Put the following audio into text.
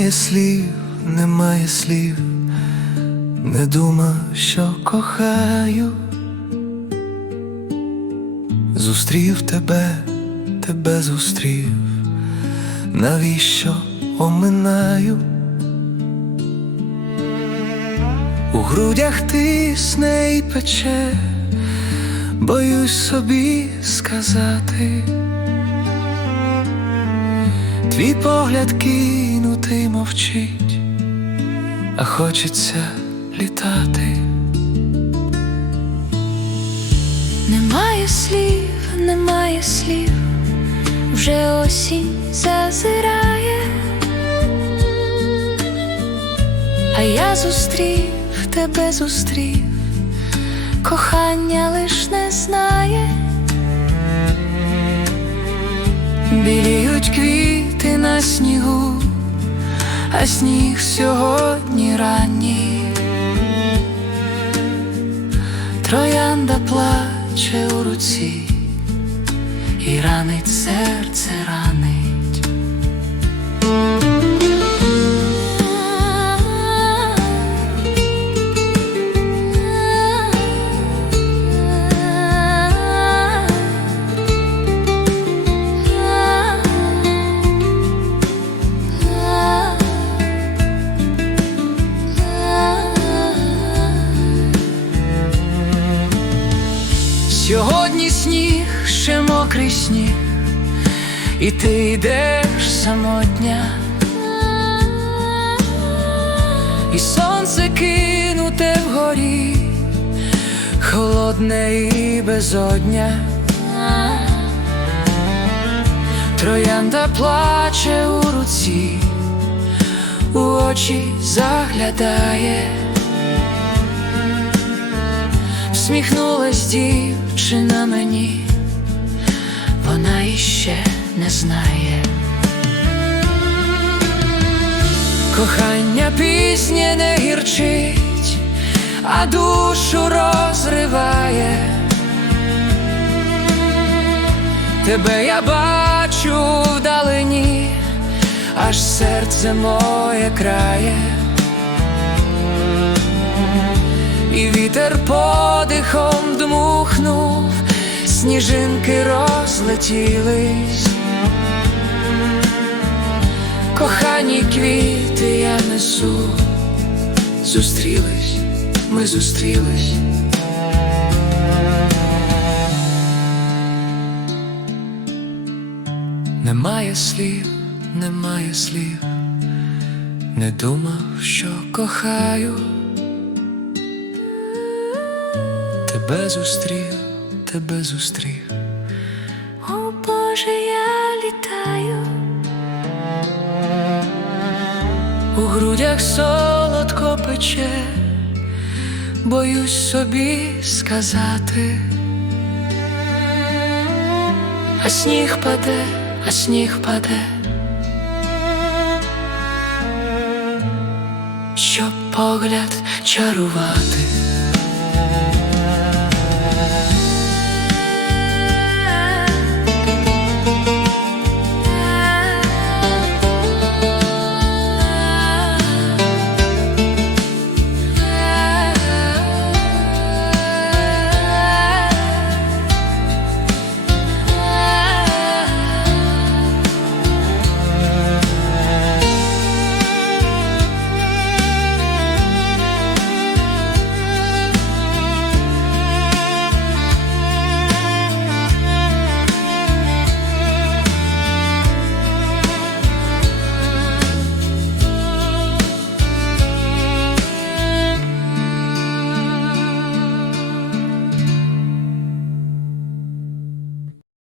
Немає слів, немає слів, не думав, що кохаю. Зустрів тебе, тебе зустрів, навіщо оминаю? У грудях тисне і пече, боюсь собі сказати. Твій погляд кинутий мовчить, а хочеться літати. Немає слів, немає слів, вже осінь зазирає, а я зустрів, тебе зустрів, кохання лиш не знає. Біліють квіти на снігу, а сніг сьогодні ранній. Троянда плаче у руці, і ранить серце ранить. Сніг, ще мокрий сніг, і ти йдеш самотня, і сонце кинуте вгорі, холодне і безодня. Троянда плаче у руці, у очі заглядає. Всміхнулась дівчина мені, вона іще не знає. Кохання пісня не гірчить, а душу розриває. Тебе я бачу вдалині, аж серце моє крає. І вітер подихом дмухнув, сніжинки розлетілись, кохані квіти я несу, зустрілись, ми зустрілись. Немає слів, немає слів, не думав, що кохаю. Тебе зустрів, тебе зустрів, О Боже, я літаю, у грудях солодко пече, боюсь собі сказати, а сніг паде, а сніг паде, щоб погляд чарувати.